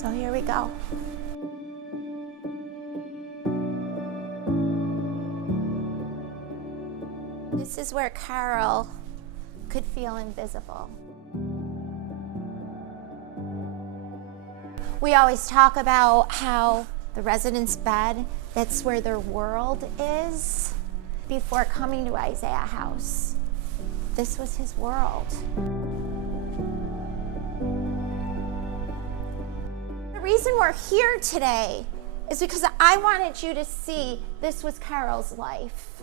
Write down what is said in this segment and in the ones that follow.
So here we go. This is where Carol could feel invisible. We always talk about how the resident's bed, that's where their world is. Before coming to Isaiah House, this was his world. The reason we're here today is because I wanted you to see this was Carol's life.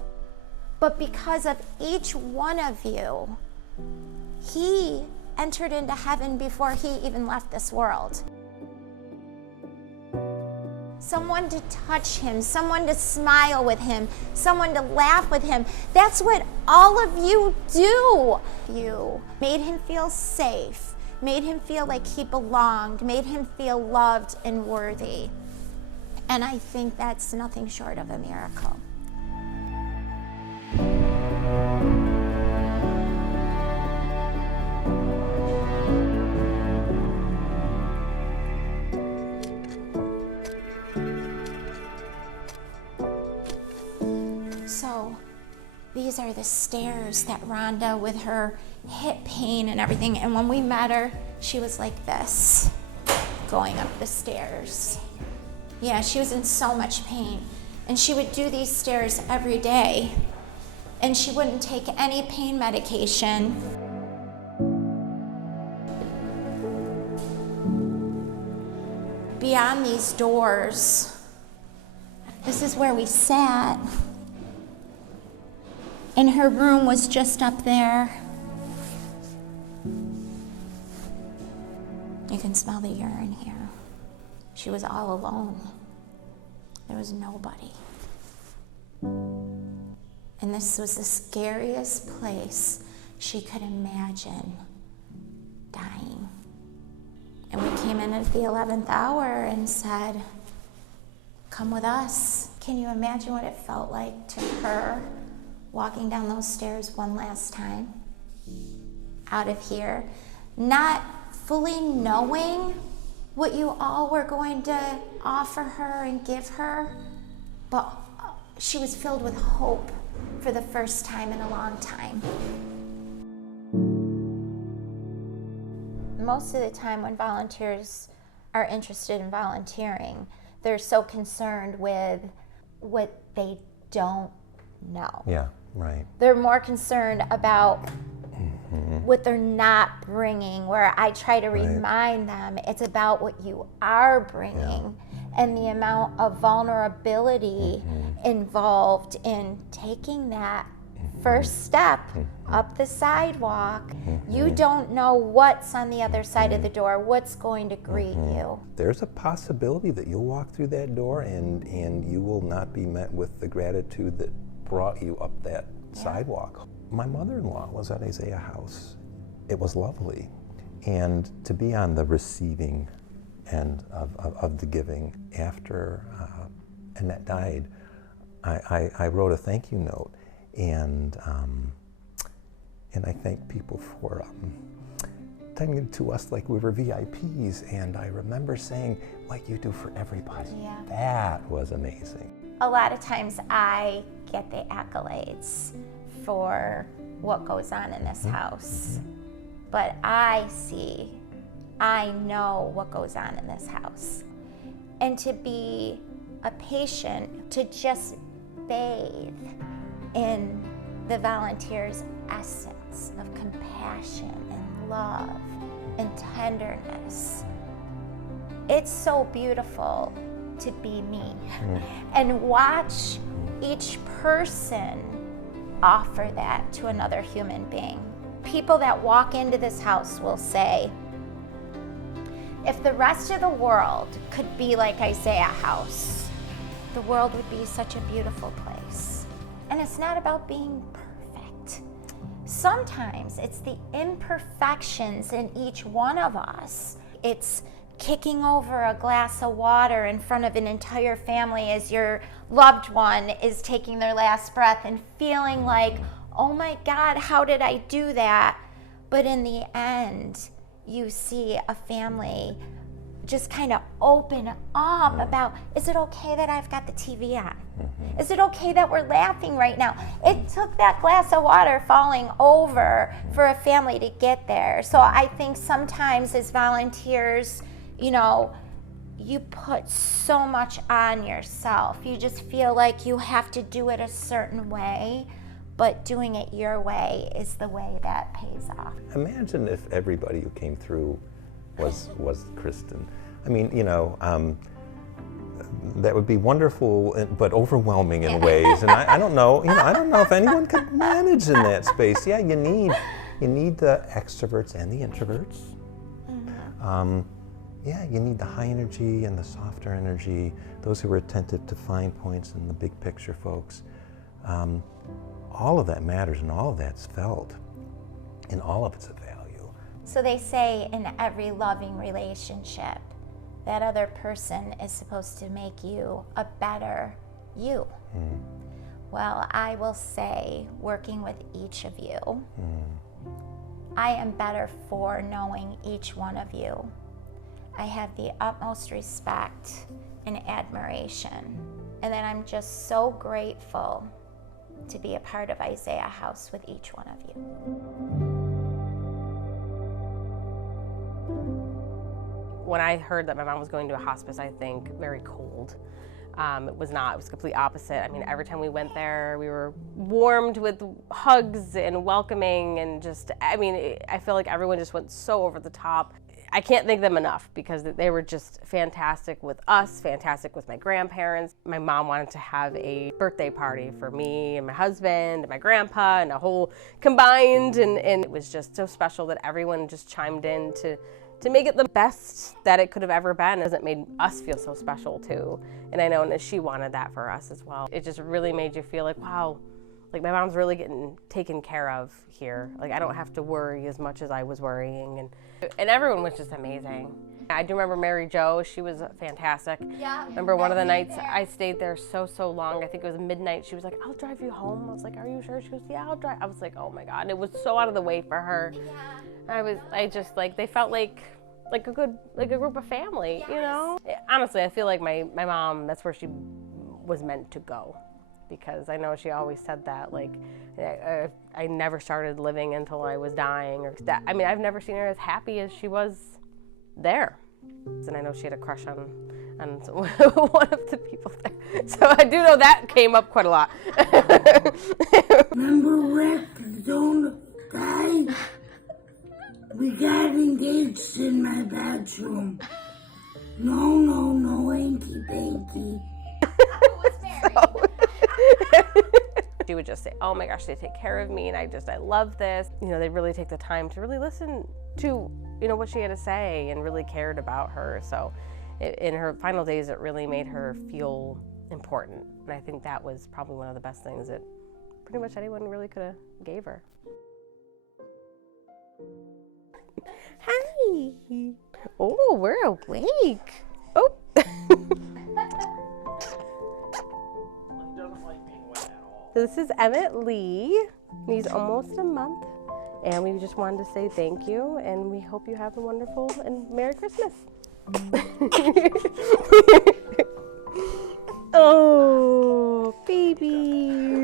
But because of each one of you, he entered into heaven before he even left this world. Someone to touch him, someone to smile with him, someone to laugh with him. That's what all of you do. You made him feel safe, made him feel like he belonged, made him feel loved and worthy. And I think that's nothing short of a miracle. So these are the stairs that Rhonda, with her hip pain and everything, and when we met her, she was like this, going up the stairs. Yeah, she was in so much pain. And she would do these stairs every day, and she wouldn't take any pain medication. Beyond these doors, this is where we sat. And her room was just up there. You can smell the urine here. She was all alone. There was nobody. And this was the scariest place she could imagine dying. And we came in at the 11th hour and said, come with us. Can you imagine what it felt like to her walking down those stairs one last time out of here, not fully knowing what you all were going to offer her and give her, but she was filled with hope for the first time in a long time. Most of the time when volunteers are interested in volunteering, they're so concerned with what they don't know. Yeah, right. They're more concerned about what they're not bringing, where I try to remind them it's about what you are bringing and the amount of vulnerability involved in taking that first step up the sidewalk. You don't know what's on the other side of the door, what's going to greet you. There's a possibility that you'll walk through that door and you will not be met with the gratitude that brought you up that sidewalk. My mother-in-law was at Isaiah House. It was lovely. And to be on the receiving end of the giving after Annette died, I wrote a thank you note, and I thanked people for thanking it to us like we were VIPs, and I remember saying, like you do for everybody. Yeah. That was amazing. A lot of times I get the accolades for what goes on in this house, but I know what goes on in this house. And to be a patient, to just bathe in the volunteers' essence of compassion and love and tenderness. It's so beautiful to be me and watch each person offer that to another human being. People that walk into this house will say, if the rest of the world could be like Isaiah House, the world would be such a beautiful place. And it's not about being perfect. Sometimes it's the imperfections in each one of us. It's kicking over a glass of water in front of an entire family as your loved one is taking their last breath and feeling like, oh my God, how did I do that? But in the end, you see a family just kind of open up about, is it okay that I've got the TV on? Is it okay that we're laughing right now? It took that glass of water falling over for a family to get there. So I think sometimes as volunteers, you know, you put so much on yourself. You just feel like you have to do it a certain way, but doing it your way is the way that pays off. Imagine if everybody who came through was Kristen. I mean, you know, that would be wonderful, but overwhelming in ways. And I don't know, you know, I don't know if anyone could manage in that space. Yeah, you need the extroverts and the introverts. Yeah, you need the high energy and the softer energy, those who are attentive to fine points and the big picture folks. All of that matters, and all of that's felt, and all of it's of value. So they say in every loving relationship, that other person is supposed to make you a better you. Well, I will say, working with each of you, I am better for knowing each one of you. I have the utmost respect and admiration, and then I'm just so grateful to be a part of Isaiah House with each one of you. When I heard that my mom was going to a hospice, I think very cold. It was not, it was complete opposite. I mean, every time we went there, we were warmed with hugs and welcoming, and just, I mean, I feel like everyone just went so over the top. I can't thank them enough, because they were just fantastic with us, fantastic with my grandparents. My mom wanted to have a birthday party for me and my husband and my grandpa, and a whole combined, and it was just so special that everyone just chimed in to make it the best that it could have ever been, as it made us feel so special too. And I know that she wanted that for us as well. It just really made you feel like, wow, like my mom's really getting taken care of here. Like I don't have to worry as much as I was worrying, and everyone was just amazing. I do remember Mary Jo, she was fantastic. Yeah. Remember one of the nights I stayed there so long, I think it was midnight, she was like, I'll drive you home. I was like, are you sure? She goes, yeah, I'll drive. I was like, oh my God, it was so out of the way for her. Yeah. I just like, they felt like a group of family, yes. You know? Honestly, I feel like my mom, that's where she was meant to go. Because I know she always said that, like, I never started living until I was dying, or that. I mean, I've never seen her as happy as she was there. And I know she had a crush on one of the people there. So I do know that came up quite a lot. Remember Rick, don't die? We got engaged in my bedroom. No, hanky panky. She would just say, oh my gosh, they take care of me, and I love this. You know, they really take the time to really listen to, you know, what she had to say, and really cared about her. So in her final days, it really made her feel important. And I think that was probably one of the best things that pretty much anyone really could have gave her. Hi. Oh, we're awake. Oh. So this is Emmett Lee. He's almost a month, and we just wanted to say thank you, and we hope you have a wonderful and Merry Christmas. Oh, baby.